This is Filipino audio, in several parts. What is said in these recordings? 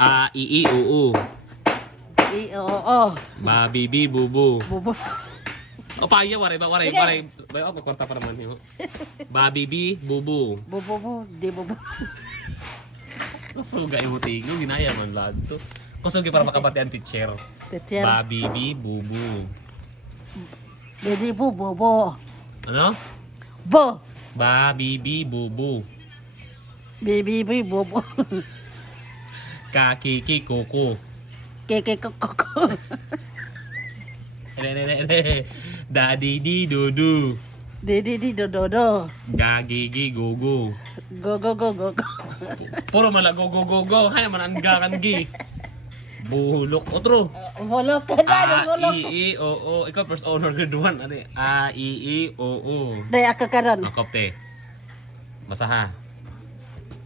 A, I, U, U. Oo. Ba, bi, bi, bu, bu. Bubo. O, payo, waray. O, magkwarta pa naman yun. Ba, bi, bi, bu, bu. Bubo. Di bubo. Kusuga yung tingin. Ginaya man lahat to. Kusuga para makabati ang teacher. Teacher. Ba, bi, bi, bu, bu. Di bubo. Ano? Bo. Ba, bi, bi, bu, bu. Bibi bubo. Ka, ki, ki, kuku. Keke koko. Da, di, di, du, du. Di do. Ga, gi, gi, go, go. Go. Puro mala go, go, go, go. Hay, man, kan gi. Bulok. Otro. Wala ka na. A, I, O, O. Ikaw, first owner, grade 1. Ano eh? A, I, O, O. Day ako karon. Ang kopte. Basa ha.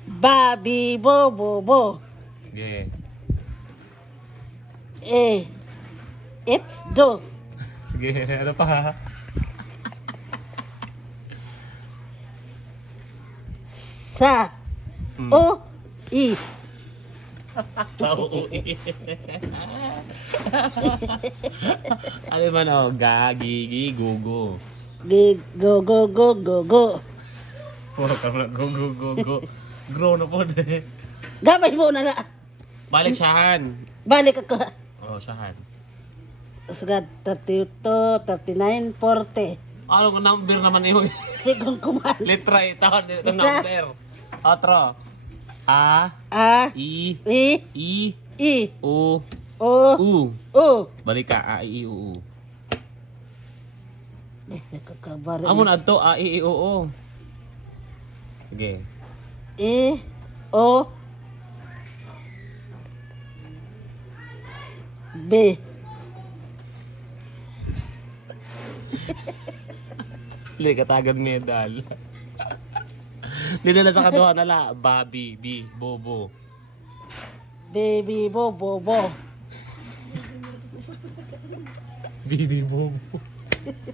Babi bo. Sige. It's do. Sige, ano pa ha? Sa. O. I. Tao. Ano man o? Ga, gi, gi, go, go. Go. Puro ka na, go, go, go, go. Grow na po eh. Gabay mo na. Balik siyahan. Balik ako. Oo, siyahan. Sugad 32, 39, 40. Ano kung number naman yung Sigong kuman. litra ito number. Otro. A, A. I, I. I, U, O. U. Balik ka, A, I, U, U. Nakakabaro. Amo na to, A, I, U, U. Sige. I. O. B. Hindi, katagan medal. Dito na sa kaduha na la. Babi, bi, bobo. Baby bo. Bibi, bobo.